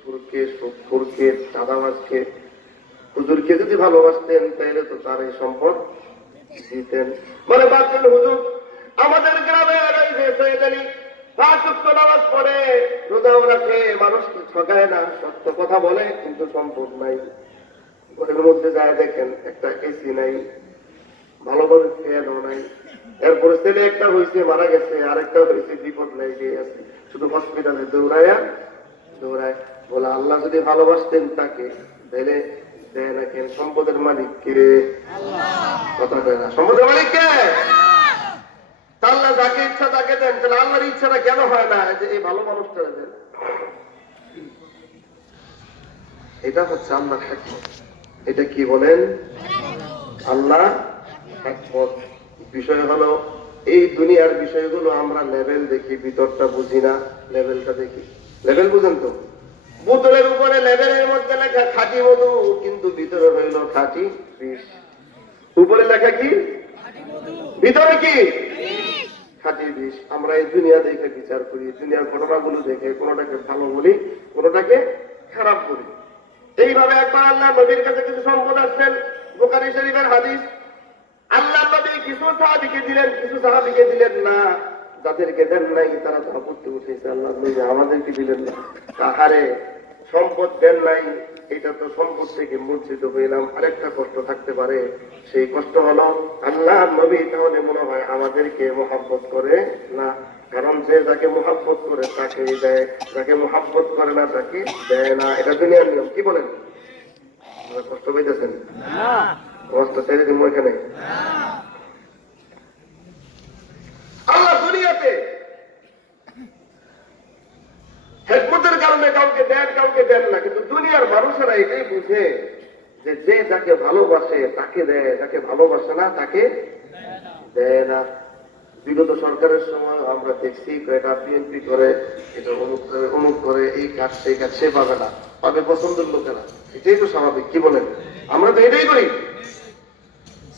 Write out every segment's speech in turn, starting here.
সুৎপুরকে সুৎপুরকে চাঁদাবাজকে হুজুরকে যদি ভালোবাসতেন তাহলে তো তার এই সম্পদ দিতেন। মানে বাচ্চেন হুজুর, আমাদের গ্রামে একটা এরপরে ছেলে একটা হয়েছে মারা গেছে, আরেকটা হয়েছে বিপদ আছে শুধু হসপিটালে দৌড়ায়া দৌড়ায় বলে আল্লাহ যদি ভালোবাসতেন তাকে তাহলে দেয় না কেন? সম্পদের মালিক কে? কথা দেয় না। সম্পদের মালিক কে? আল্লাহ। যাকে ইচ্ছা তাকে দেন। তাহলে আল্লাহর ইচ্ছাটা কেন হয় না? যে এই ভালো মানুষটা দেন এটা হচ্ছে আল্লাহর হ্যাকমত এটা কি বলেন? আল্লাহ বিষয় হলো এই দুনিয়ার বিষয়গুলো আমরা লেভেল দেখি ভিতরটা বুঝি না লেভেলটা দেখি। লেভেল বুঝেন তো? বোতলের উপরে লেভেলের মধ্যে লেখা খাঁটি মধু কিন্তু ভিতরে রইল খাঁটি বিষ। উপরে লেখা কি? ভিতরে কি? খাঁটি বিষ। আমরা এই দুনিয়া দেখে বিচার করি দুনিয়ার ঘটনাগুলো দেখে কোনোটাকে ভালো বলি কোনোটাকে খারাপ বলি। এইভাবে একবার আল্লাহ নবীর কাছে কিছু সম্পদ আসছেন বোকারি শরীফের হাদিস। আল্লাহ নবী কিছু সাহাবিকে দিলেন কিছু সাহাবিকে দিলেন না। যাদেরকে দেন নাই তারা তো আপত্তি উঠেছে আল্লাহ আমাদেরকে দিলেন না। কাহারে সম্পদ দেন নাই এটা তো সম্পদ থেকে বঞ্চিত হইলাম। আরেকটা কষ্ট থাকতে পারে সেই কষ্ট হলো আল্লাহ নবী তাহলে মনে হয় আমাদেরকে মোহাব্বত করে না? কারণ যে যাকে মোহাব্বত করে তাকেই দেয়। যাকে মোহাব্বত করে না তাকে দেয় না। এটা দুনিয়ার নিয়ম কি বলেন? কষ্ট পেয়েছেন কষ্ট ছেড়ে দিব এখানে? আল্লাহ হেকমতের কারণে কাউকে দেন কাউকে দেন না। কিন্তু দুনিয়ার মানুষেরা এটাই বুঝে যে যে যাকে ভালোবাসে তাকে দেয়, যাকে ভালোবাসে না তাকে দেয় না। বিগত সরকারের সময় আমরা দেখছি এটা বিএনপি করে, এটা অমুক অমুক করে, এই কাজ, সেই কাজ, সে পাবে না, পাবে পছন্দের লোকেরা। এটাই তো স্বাভাবিক, কি বলেন? আমরা তো এটাই করি।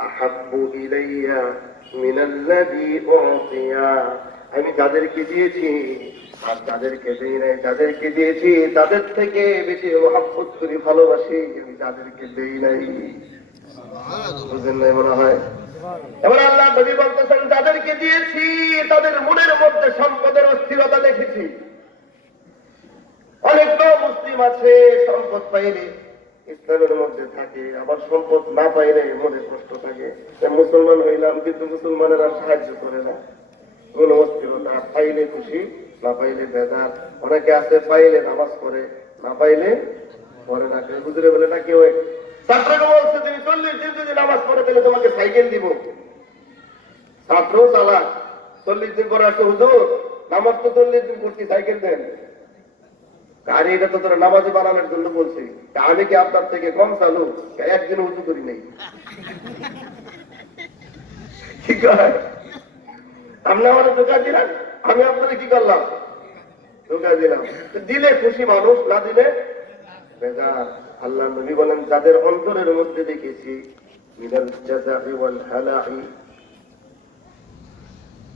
أحب إلي من الذي أعطي আমি যাদেরকে দিয়েছি আর যাদেরকে দিই নাই যাদেরকে দিয়েছি তাদের থেকে বেশি মহাব্বত করি ভালোবাসি আমি যাদেরকে দেই নাই বুঝেন নাই মনে হয় এবার আল্লাহ নবী বলতেছেন যাদেরকে দিয়েছি তাদের মনের মধ্যে সম্পদের অস্থিরতা দেখেছি অনেক তো মুসলিম আছে সম্পদ পাইলে ইসলামের মধ্যে থাকে, আবার সম্পদ না পাইলে মনে কষ্ট থাকে। মুসলমান হইলাম, কিন্তু মুসলমানেরা সাহায্য করে না। কোন অস্থিরতা পাইলে খুশি, না পাইলে বেদার অনেকে আছে, পাইলে নামাজ পড়ে, না পাইলে পড়ে না। হুজুরে বলে, না, কেউ ছাত্রকে বলছে, তুমি চল্লিশ দিন যদি নামাজ পড়ে, তাহলে তোমাকে সাইকেল দিব। ছাত্র চালাক, চল্লিশ দিন পরে আসছে হুজুর, নামাজ তো চল্লিশ দিন করছি সাইকেল দেন। আর এটা তো তোরা নামাজে বানানোর জন্য বলছি আমি কি আপনার থেকে কম চালু একদিন উঁচু করি নেই। কি কয়? আপনি আমার ধোকা দিলেন আমি আপনাকে কি করলাম? ধোকা দিলাম। দিলে খুশি মানুষ, না দিলে আল্লাহ নবী বলেন, যাদের অন্তরের মধ্যে দেখেছি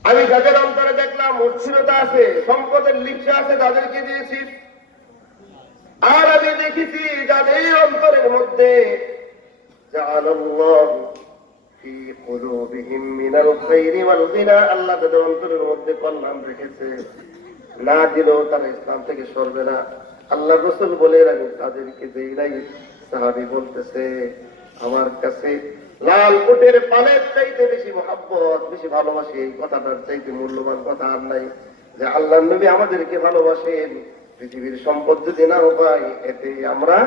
আমি যাদের অন্তরে দেখলাম, অস্থিরতা আছে, সম্পদের লিপ্সা আছে, তাদেরকে দিয়েছি। আর আমি দেখেছি যাদের অন্তরের মধ্যে আমার কাছে লাল কোটের পালের চাইতে বেশি মহাব্বত, বেশি ভালোবাসি। এই কথাটার চাইতে মূল্যবান কথা আর নাই। যে আল্লাহ নবী আমাদেরকে ভালোবাসেন পৃথিবীর সম্পদ যদি না পাই, এতে আমরা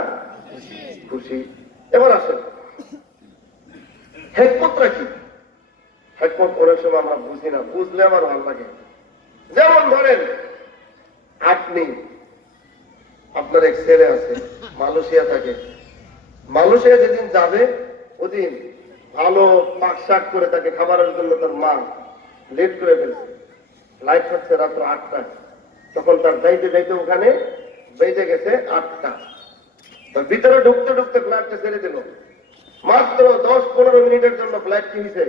খুশি। এবার আসেন। হেকমতটা কি হেকমত অনেক সময় আমরা বুঝি না, বুঝলে আমার ভালো লাগে। যেমন ধরেন, আপনি, আপনার এক ছেলে আছে, মালয়েশিয়া থাকে। মালয়েশিয়া যেদিন যাবে, ওদিন ভালো পাক শাক করে তাকে খাবারের জন্য তার মা লেট করে ফেলছে। লাইট হচ্ছে রাত্র আটটা তখন তার যাইতে যাইতে ওখানে বেজে গেছে আটটা। তার ভিতরে ঢুকতে ঢুকতে ফ্লাইটটা ছেড়ে দিল। মাত্র দশ পনেরো মিনিটের জন্য ফ্লাইট কি হয়েছে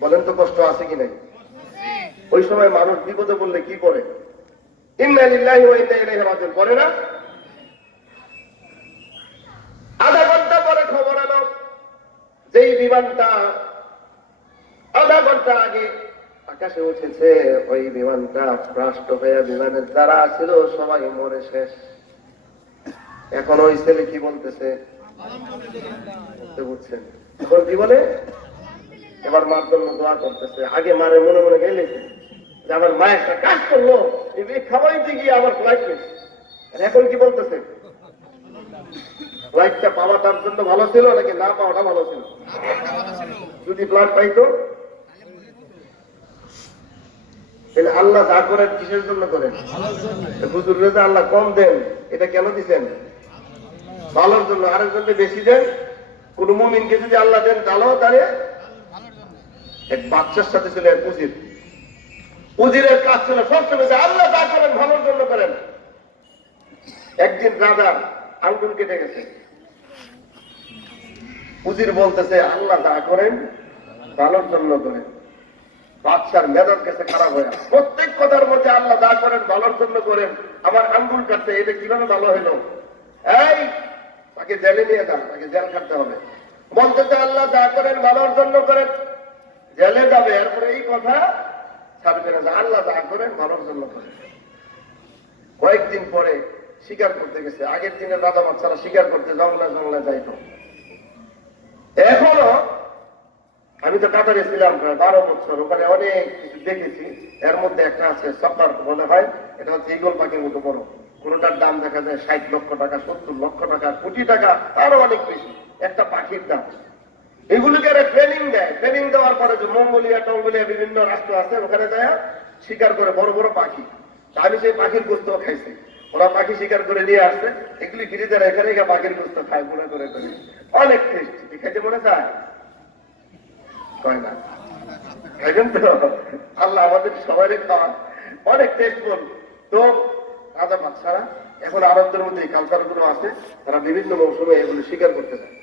বলেন তো কষ্ট আছে কি নাই? ওই সময় মানুষ বিপদে বললে কি করে? করে না? আধা ঘণ্টা পরে খবর আলো যেই বিমানটা আধা ঘণ্টা আগে আকাশে উঠেছে ওই বিমানটা রাষ্ট্র হয়ে বিমানের যারা ছিল সবাই মরে শেষ। এখন ওই ছেলে কি বলতেছে? বুঝছেন। এখন কি বলে? এবার মার জন্য দোয়া করতেছে। আগে মারে, মনে মনে গেলে যে আমার মা একটা কাজ করল, এই খাওয়াইতে গিয়ে আমার ফ্লাইট আর এখন কি বলতেছে? ফ্লাইটটা পাওয়া তার জন্য ভালো ছিল নাকি না পাওয়াটা ভালো ছিল? যদি ফ্লাইট পাইতো তাহলে আল্লাহ যা করেন কিসের জন্য করেন? হুজুর রেজা আল্লাহ কম দেন এটা কেন দিচ্ছেন ভালোর জন্য। আরেকজনকে বেশি দেন কোন মুমিনকে যদি আল্লাহ দেন তাহলেও তাহলে এক বাচ্চার সাথে ছিল এক উজির। উজিরের কাজ ছিল সবসময় যে আল্লাহ যা করেন ভালোর জন্য করেন। একদিন রাজা আঙ্গুল কেটে গেছে। উজির বলতেছে আল্লাহ যা করেন ভালোর জন্য করেন। বাদশার মেজাজ গেছে খারাপ হয়ে প্রত্যেক কথার মধ্যে আল্লাহ যা করেন ভালোর জন্য করেন। আমার আঙ্গুল কাটতে এটা কীভাবে ভালো হইল? এই, তাকে জেলে নিয়ে যান, তাকে জেল কাটতে হবে। বলতেছে আল্লাহ যা করেন ভালোর জন্য করেন, জেলে যাবে। এরপরে এই কথা ছাড়বে না। আল্লাহ যা করেন ভালোর জন্য করেন। কয়েকদিন পরে শিকার করতে গেছে। আগের দিনের রাজা বাচ্চারা শিকার করতে জঙ্গলে জঙ্গলে যাইত। এখনও আমি তো কাতারে ছিলাম প্রায় বারো বছর। ওখানে অনেক কিছু দেখেছি। এর মধ্যে একটা আছে সকার বলে হয়। এটা হচ্ছে ইগল পাখির মতো বড়। কোনটার দাম দেখা যায় ষাট লক্ষ টাকা, সত্তর লক্ষ টাকা, কোটি টাকা আরও অনেক বেশি। একটা পাখির দাম। এগুলিকে এরা ট্রেনিং দেয় ট্রেনিং দেওয়ার পরে যে মঙ্গোলিয়া, টঙ্গোলিয়া বিভিন্ন রাষ্ট্র আছে, ওখানে যায় শিকার করে বড় বড় পাখি। আমি সেই পাখির গোস্ত খাইছি। ওরা পাখি শিকার করে নিয়ে আসছে। এগুলি গিরিজারা এখানে পাখির গোস্ত খায় মনে করে করে। অনেক টেস্ট খাইতে মনে চায়? কয় না? খাইবেন তো আল্লাহ আমাদের অনেক তো বাচ্চারা এখন আরবদের মধ্যে এই আছে, তারা বিভিন্ন মৌসুমে এগুলো করতে চায়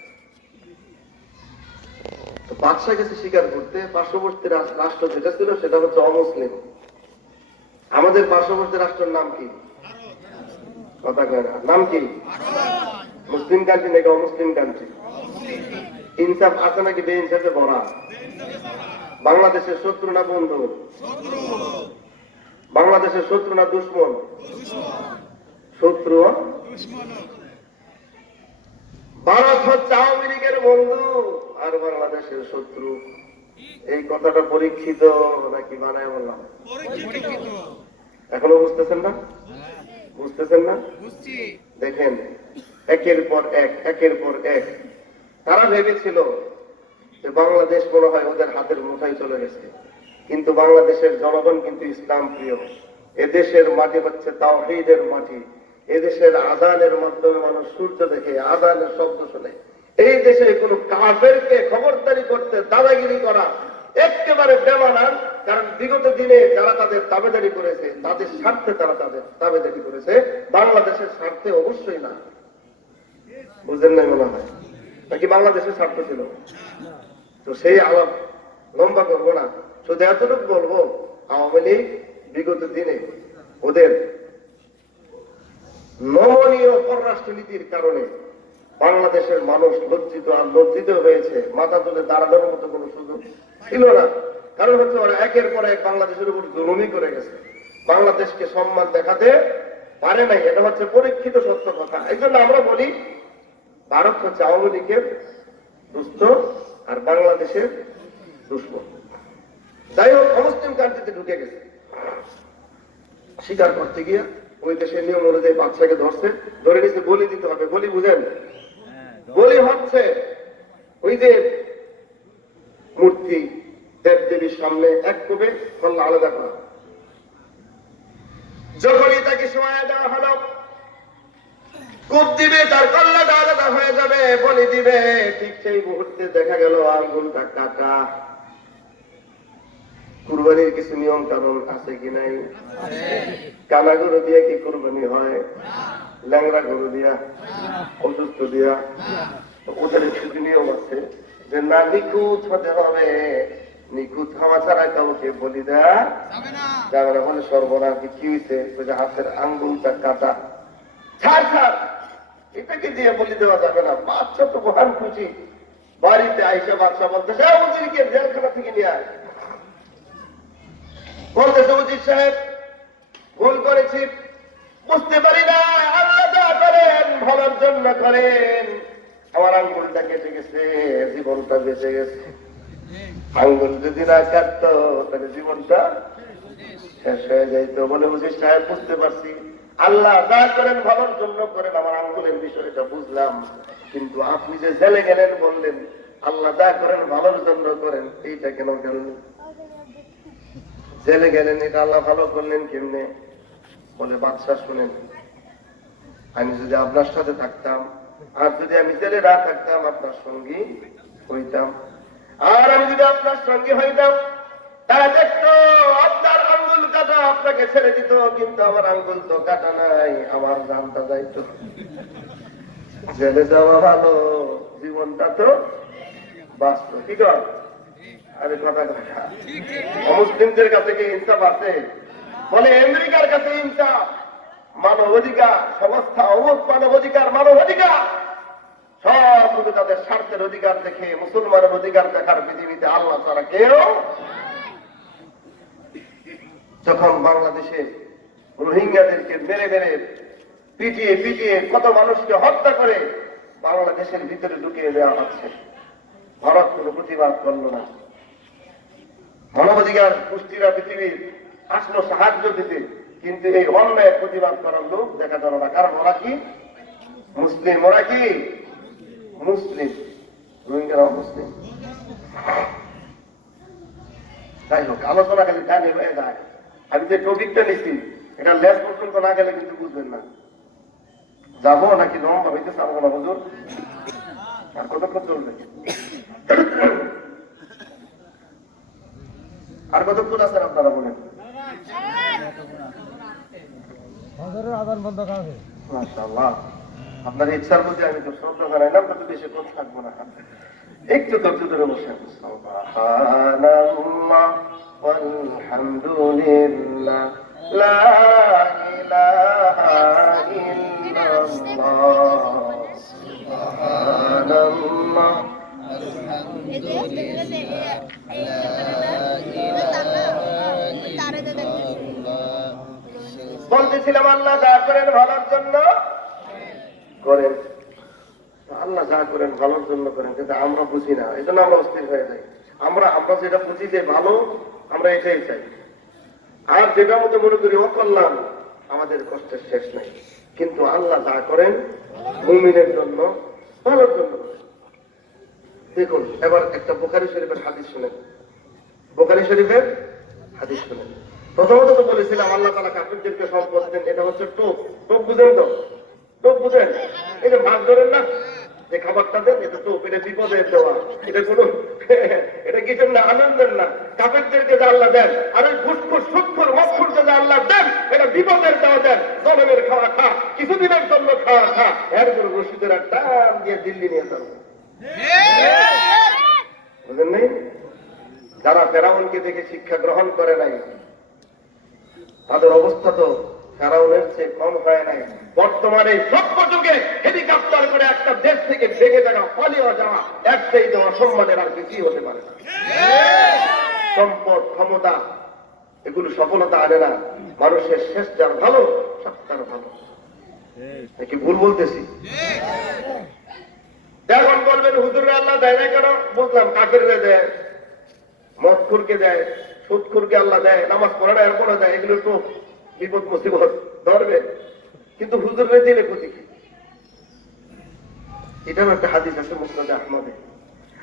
বাদশাহ গেছে স্বীকার করতে। পার্শ্ববর্তী রাষ্ট্র যেটা ছিল সেটা হচ্ছে অমুসলিম। আমাদের পার্শ্ববর্তী রাষ্ট্রের নাম কি? কথা কয় নাম কি? মুসলিম কান্ট্রি নাকি অমুসলিম কান্ট্রি ইনসাফ আছে নাকি? বে ইনসাফে ভরা। বাংলাদেশের শত্রু না বন্ধু? বাংলাদেশের শত্রু না দুশ্মন? শত্রু ভারত হচ্ছে আওয়ামী লীগের বন্ধু আর বাংলাদেশের শত্রু। এই কথাটা পরীক্ষিত নাকি বানায় বললাম? এখনও বুঝতেছেন না? বুঝতেছেন না? দেখেন একের পর এক একের পর এক। তারা ভেবেছিল যে বাংলাদেশ মনে হয় ওদের হাতের মুঠায় চলে গেছে। কিন্তু বাংলাদেশের জনগণ কিন্তু ইসলাম প্রিয়। এদেশের মাটি হচ্ছে তাওহীদের মাটি। এদেশের আজানের মাধ্যমে মানুষ সূর্য দেখে আজানের শব্দ শুনে। এই দেশে কোনো কাফেরকে খবরদারি করতে দাদাগিরি করা একেবারে বেমানান, কারণ বিগত দিনে যারা তাদের দাবেদারি করেছে, তাদের স্বার্থে তারা তাদের দাবেদারি করেছে। বাংলাদেশের স্বার্থে অবশ্যই না। বুঝলেন নাই মনে হয়? নাকি বাংলাদেশের স্বার্থ ছিল। তো সেই আলাপ লম্বা করব না। শুধু এতটুকু বলব, আওয়ামী লীগ বিগত দিনে ওদের নমনীয় পররাষ্ট্রনীতির কারণে বাংলাদেশের মানুষ লজ্জিত আর লজ্জিত হয়েছে। মাথা তুলে দাঁড়ানোর মতো কোনো সুযোগ ছিল না। কারণ হচ্ছে ওরা একের পর এক বাংলাদেশের উপর জুলুমি করে গেছে। বাংলাদেশকে সম্মান দেখাতে পারে নাই। এটা হচ্ছে পরীক্ষিত সত্য কথা। এই আমরা বলি ভারত হচ্ছে আওয়ামী লীগের দুস্থ আর বাংলাদেশের দুশ্মন। যাই হোক, অমুসলিম কান্ট্রিতে ঢুকে গেছে। স্বীকার করতে গিয়ে ওই দেশের নিয়ম অনুযায়ী বাচ্চাকে ধরছে। ধরে নিচে বলি দিতে হবে। বলি বুঝেন? বলি হচ্ছে ওই যে মূর্তি দেব দেবীর সামনে এক কবে কল্লা আলাদা করা। যখনই তাকে সময় দেওয়া হলো, কূপ দিবে তার হয়ে বলি দিবে ঠিক সেই মুহূর্তে দেখা গেল আঙ্গুলটা কাটা। কুরবানির কিছু নিয়ম কানুন আছে কি নাই? কানা গরু দিয়ে কি কুরবানি হয়? ল্যাংরা গরু দিয়া? অসুস্থ দিয়া? ওদের কিছু নিয়ম আছে যে না নিখুঁত হতে হবে। নিখুঁত হওয়া ছাড়া কাউকে বলি দেয়া যাবে না। বলে সর্বনাশ। কি হয়েছে হাতের আঙ্গুলটা কাটা। ছাড় ছাড়। এটাকে দিয়ে বলি দেওয়া যাবে না। বাচ্চা তো মহান খুশি বাড়িতে আইসা বাচ্চা বলতেছে "এ, উজিরকে জেলখানা থেকে নিয়ে আয়। সাহেব ভুল করেছি। বুঝতে পারি না আল্লাহ করেন ভালোর জন্য করেন। আমার আঙ্গুলটা কেটে গেছে জীবনটা বেঁচে গেছে। আঙ্গুল যদি না কাটতো তাহলে জীবনটা শেষ হয়ে যাইতো বলে উজির সাহেব বুঝতে পারছি। আল্লাহ যা করেন ভালোর জন্য করেন, আমার আঙ্গুলের বিষয়টা বুঝলাম। কিন্তু আপনি যে জেলে গেলেন বললেন, আল্লাহ যা করেন ভালোর জন্য করেন, এইটা কেন গেলেন জেলে গেলেন, এটা আল্লাহ ভালো করলেন কেমনে? বলে, বাদশাহ শুনেন, আমি যদি আপনার সাথে থাকতাম, আর যদি আমি জেলে না থাকতাম, আপনার সঙ্গী হইতাম। আর আমি যদি আপনার সঙ্গী হইতাম তারা আপনাকে ছেড়ে দিত, কিন্তু আমার আঙ্গুল তো কাটা নাই, আমার জানটা যাইতো। জেলে যাওয়া ভালো, জীবনটা তো বাঁচত। কি কর? আরে কথা কথা অমুসলিমদের কাছে কি ইনসাফ আছে বলে, আমেরিকার কাছে ইনসাফ মানব অধিকার সংস্থা, অমুক মানব অধিকার মানব অধিকার সব শুধু তাদের স্বার্থের অধিকার দেখে, মুসলমানের অধিকার দেখার পৃথিবীতে আল্লাহ ছাড়া কেউ যখন বাংলাদেশে রোহিঙ্গাদেরকে মেরে মেরে পিটিয়ে পিটিয়ে কত মানুষকে হত্যা করে বাংলাদেশের ভিতরে ঢুকিয়ে দেওয়া হচ্ছে, ভারত কোনো প্রতিবাদ করল না। মানবাধিকার গোষ্ঠীরা পৃথিবীর আসলো সাহায্য দিতে কিন্তু এই অন্যায় প্রতিবাদ করার লোক দেখা গেল না। কারণ ওরা কি? মুসলিম, ওরা কি? মুসলিম। রোহিঙ্গারা মুসলিম। যাই হোক, আলোচনা খালি গানে হয়ে যায়। আমি যে টপিকটা নিচ্ছি এটা লেস পর্যন্ত না গেলে কিন্তু বুঝবেন না। যাব নাকি লম্বা হইতে চাবো না বুঝুন আর কতক্ষণ চলবে? আর কতক্ষণ আছেন আপনারা বলেন? আপনার ইচ্ছার মধ্যে আমি তো শ্রদ্ধা জানাই না আপনার বেশি কথা থাকব না। একটু ধৈর্য ধরে বসে। সুবহানাল্লাহ লা ইলাহা ইল্লাল্লাহ সুবহানাল্লাহ বলতেছিলাম আল্লাহ যা করেন ভালোর জন্য করেন আল্লাহ যা করেন ভালোর জন্য করেন, কিন্তু আমরা বুঝি না। এই জন্য আমরা অস্থির হয়ে যাই। আমরা আমরা যেটা বুঝি যে ভালো, আমরা এটাই চাই। আর যেটা মতো মনে করি অকল্যাণ, আমাদের কষ্টের শেষ নাই। কিন্তু আল্লাহ যা করেন, মুমিনের জন্য, ভালোর জন্য দেখুন, এবার একটা বোখারি শরীফের হাদিস শুনেন। বোখারি শরীফের হাদিস শুনেন। প্রথমত তো বলেছিলাম, আল্লাহ তালা কাপড়দেরকে সম্পদ দেন। এটা হচ্ছে টোপ। টোপ বুঝেন তো? টোপ বুঝেন? যে মাছ ধরেন না? যে খাবারটা দেন, এটা টোপ এটা বিপদের দেওয়া। এটা কোনো এটা কিছু না, আনন্দের না। কাপড়দেরকে যে আল্লাহ দেন, আর ওই ঘুসখুস, সুৎখুর মক্ষুরকে যে আল্লাহ দেন, এটা বিপদের দেওয়া দেন। জনমের খাওয়া খা, কিছুদিনের জন্য খাওয়া খা। এর কোনো রশিদের টান দিয়ে দিল্লি নিয়ে যাব বুঝলেন নাই? যারা ফেরাউনকে দেখে শিক্ষা গ্রহণ করে নাই, তাদের অবস্থা তো ফেরাউনের চেয়ে কম হয় নাই। বর্তমানে সভ্য যুগে হেলিকপ্টার করে একটা দেশ থেকে ভেঙে যাওয়া পালিয়ে যাওয়া এক সেই দেওয়া সম্মানের আর কিছুই হতে পারে সম্পদ, ক্ষমতা, এগুলো সফলতা আনে না। মানুষের শেষ যার ভালো, সব তার ভালো। এ কি ভুল বলতেছি? এখন বলবেন, হুজুর আল্লাহ দেয় না কেন? বুঝলাম কাকের দেয়। মদখুরকে দেয় সুদখুরকে আল্লাহ দেয়, নামাজ পড়ে না, এরপরে দেয়। এগুলো তো বিপদ মুসিবত ধরবে। কিন্তু হুজুরে দিলে ক্ষতি কি? এটাও একটা হাদিস আছে মুসনাদ আহমদে।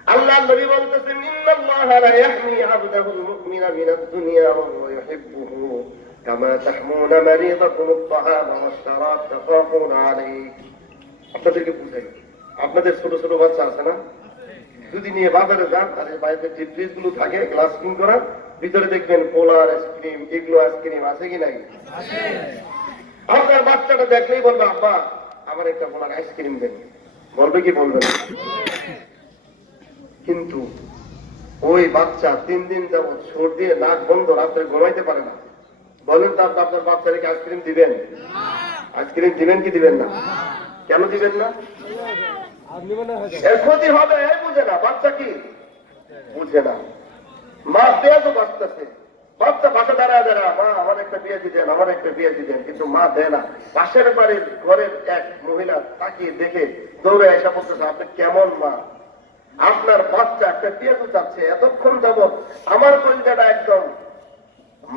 আপনাদের ছোট ছোট বাচ্চা আছে না? যদি নিয়ে বাজারে যান, তাহলে বাইরে যে ফ্রিজগুলো থাকে, গ্লাস কিন করা ভিতরে দেখবেন পোলার আইসক্রিম এগুলো আইসক্রিম আছে কি নাই? আপনার বাচ্চাটা দেখলেই বলবে আব্বা আমার একটা পোলার আইসক্রিম দেন। বলবে কি বলবে কিন্তু ওই বাচ্চা তিন দিন যাবত সর দিয়ে নাক বন্ধ রাত্রে ঘুমাইতে পারে না। বলেন তো আপনি আপনার বাচ্চাকে আইসক্রিম দিবেন? আইসক্রিম দিবেন কি দিবেন না? কেন দিবেন না? এর ক্ষতি হবে বুঝে না বাচ্চা কি? বুঝে না। মা দেয়া তো বাঁচতেছে। বাচ্চা পাশে দাঁড়ায় দাঁড়া মা, আমার একটা বিয়ে দিতেন আমার একটা বিয়ে দিতেন কিন্তু মা দেয় না। পাশের বাড়ির ঘরের এক মহিলা তাকিয়ে দেখে দৌড়ে এসে বলতেছে, আপনি কেমন মা? আপনার বাচ্চা একটা বিয়ে চাচ্ছে। এতক্ষণ যাবৎ আমার কলিজাটা একদম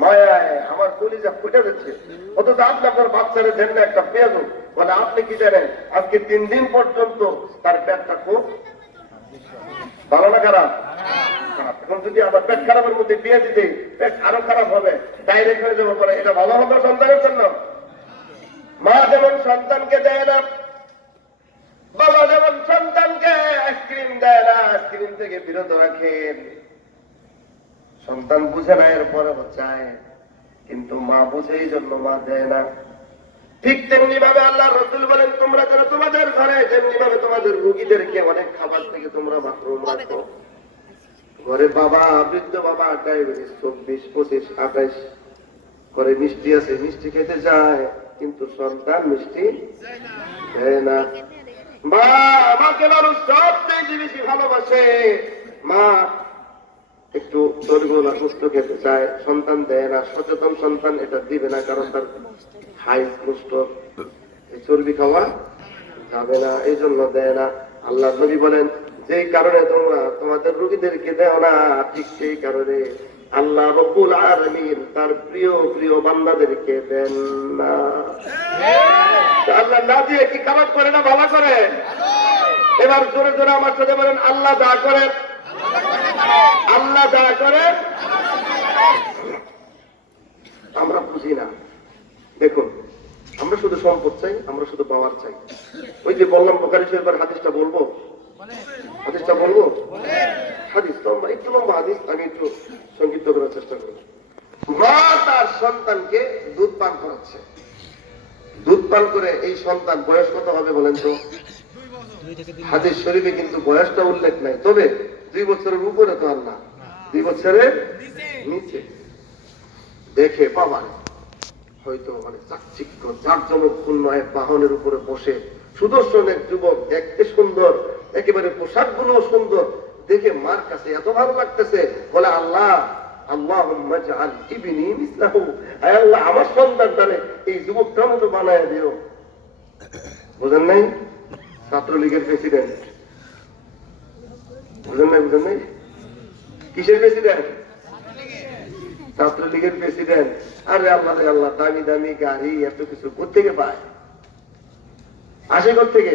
মায়ায়, আমার কলিজা ফুটে যাচ্ছে। অথচ আপনি আপনার বাচ্চারে দেন না একটা পেঁয়াজু বলে, আপনি কি জানেন, আজকে তিন দিন পর্যন্ত তার পেটটা খুব ভালো না খারাপ। এখন যদি আমার পেট খারাপের মধ্যে বিয়ে দিতে, পেট আরও খারাপ হবে ডাইরেক্ট হয়ে যাব পরে এটা ভালো হবে সন্তানের জন্য? মা যেমন সন্তানকে দেয় না, বাবা যেমন সন্তানকে আইসক্রিম দেয় না, আইসক্রিম থেকে বিরত রাখেন সন্তান বুঝে না, এরপরে চায়। কিন্তু মা বুঝে এই জন্য মা দেয় না। ঠিক তেমনি ভাবে আল্লাহ রসুল বলেন, তোমরা যেন তোমাদের ঘরে যেমনি ভাবে তোমাদের রুগীদেরকে অনেক খাবার থেকে তোমরা মাহরুম রাখো। ঘরে বাবা, বৃদ্ধ বাবা, ডায়াবেটিস চব্বিশ, পঁচিশ, আঠাইশ। ঘরে মিষ্টি আছে, মিষ্টি খেতে যায় কিন্তু সন্তান মিষ্টি দেয় না। মা, আমাকে মানুষ সবচেয়ে বেশি ভালোবাসে। মা, একটু চর্বিগুলো সুস্থ খেতে চায়, সন্তান দেয় না। সচেতন সন্তান এটা দিবে না, কারণ তার হাই পুষ্ট চর্বি খাওয়া যাবে না, এই জন্য দেয় না। আল্লাহ নবী বলেন যেই কারণে তোমরা তোমাদের রুগীদেরকে দেও না ঠিক সেই কারণে আল্লাহ রব্বুল আলমিন তার প্রিয় প্রিয় বান্দাদেরকে দেন না। আল্লাহ না দিয়ে কি খারাপ করে না ভালো করে? এবার জোরে জোরে আমার সাথে বলেন আল্লাহ যা করেন আল্লাহ যা করেন আমরা বুঝি না। দেখুন আমরা শুধু সম্পদ চাই আমরা শুধু পাওয়ার চাই। ওই যে বললাম বোকারি শরীফের হাদিসটা বলব হাদিসটা বলব? হাদিস লম্বা একটু লম্বা হাদিস আমি একটু সংক্ষিপ্ত করার চেষ্টা করব। মা তার সন্তানকে দুধ পান করাচ্ছে। দুধ পান করে এই সন্তান বয়স কত হবে বলেন তো? হাদিস শরীফে কিন্তু বয়সটা উল্লেখ নাই। তবে দুই বছরের উপরে তো আর না। দুই বছরের নিচে। দেখে বাবার হয়তো মানে চাকচিক্য জাকজমকপূর্ণ এক বাহনের উপরে বসে সুদর্শন এক যুবক দেখতে সুন্দর। একেবারে পোশাকগুলো সুন্দর। দেখে মার কাছে এত ভালো লাগতেছে। বলে, আল্লাহ ছাত্রলীগের প্রেসিডেন্ট। আরে আল্লাহ আল্লাহ দামি দামি গাড়ি, এত কিছু কোথেকে পায়? আসে থেকে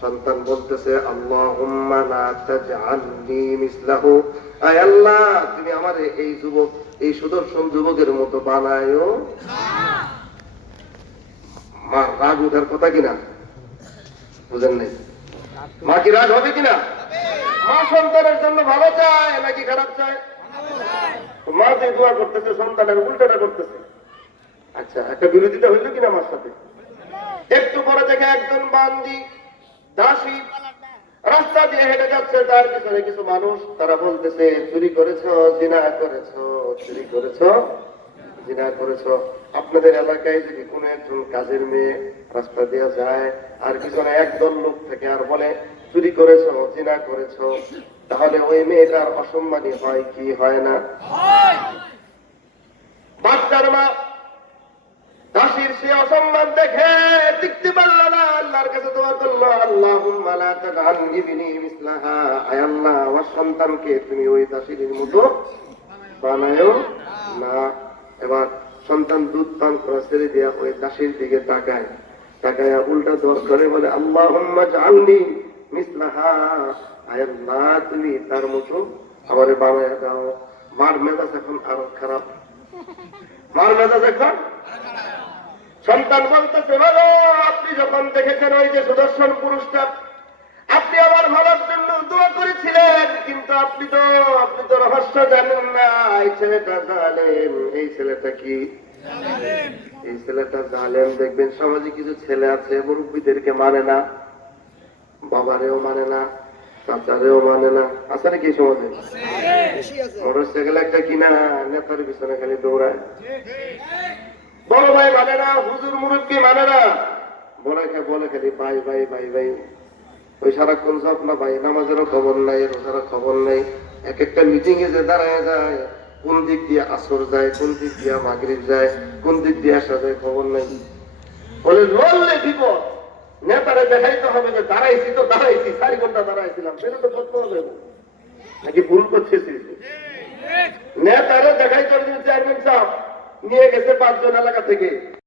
সন্তান বলতেছে, আল্লাহুম্মা আল্লাহ, তুমি আমার এই যুবক, এই সুদর্শন যুবকের মতো বানায়ও মা, রাগ উঠার কথা কিনা? বুঝেন নাই? মা কি রাগ হবে কিনা? মা সন্তানের জন্য ভালো চায়, নাকি খারাপ চায়? মা যে দোয়া করতেছে, সন্তানের উল্টাটা করতেছে। আচ্ছা একটা বিরোধিতা হইল কিনা আমার সাথে? একটু পরে দেখে একজন বান্দি দাসী রাস্তা দিয়ে হেঁটে যাচ্ছে তার পিছনে কিছু মানুষ। তারা বলতেছে চুরি করেছ জিনা করেছ চুরি করেছ জিনা করেছ। আপনাদের এলাকায় যদি কোনো একজন কাজের মেয়ে রাস্তা দিয়ে যায় আর পিছনে একদল লোক থেকে আর বলে চুরি করেছ জিনা করেছ তাহলে ওই মেয়েটার অসম্মানী হয় কি হয় না? বাচ্চার মা দাসীর সে অসম্মান দেখে? টিকতে পারল না আল্লাহর কাছে দোয়া করল, আল্লাহুম্মা লা তাজআলনি বিনি মিসলাহা, আয় আল্লাহ, আমার সন্তানকে তুমি ওই দাসীর মতো বানায়ও না। এবার সন্তান দুধ পান করা ছেড়ে দিয়া ওই দাসীর দিকে তাকায়। তাকায় উল্টা দোয়া করে বলে, আল্লাহুম্মা জাআলনি মিসলাহা, আয় আল্লাহ, তুমি তার মতো আমারে বানায় দাও। মার মেজাজ এখন আরও খারাপ। মার মেজাজ এখন সন্তান বলতেছে বাবা আপনি যখন দেখেছেন ওই যে সুদর্শন পুরুষটা আপনি আমার ভালোর জন্য দোয়া করেছিলেন কিন্তু আপনি তো আপনি তো রহস্য জানেন না। এই ছেলেটা জানেন এই ছেলেটা কি? এই ছেলেটা জানেন দেখবেন সমাজে কিছু ছেলে আছে মুরব্বীদেরকে মানে না বাবারেও মানে না চাচারেও মানে না। আছে নাকি সমাজে? মোটর সাইকেল একটা কিনা নেতার পিছনে খালি দৌড়ায়। বড় ভাই মানে না হুজুর মুরব্বী মানে না। বলে বলে খালি ভাই ভাই ভাই ভাই। ওই সারাক্ষণ সব না ভাই নামাজেরও খবর নাই রোজারও খবর নাই। এক একটা মিটিং এ যে দাঁড়ায় যায় কোন দিক দিয়ে আসর যায় কোন দিক দিয়ে মাগরিব যায় কোন দিক দিয়ে আসা যায় খবর নাই। বলে লড়লে বিপদ নেতারে দেখাইতে হবে যে দাঁড়াইছি তো দাঁড়াইছি চারি ঘণ্টা দাঁড়াইছিলাম সেটা তো করতে হবে নাকি ভুল করতেছি নেতারে দেখাইতে হবে চেয়ারম্যান সাহেব নিয়ে গেছে পাঁচজন এলাকা থেকে।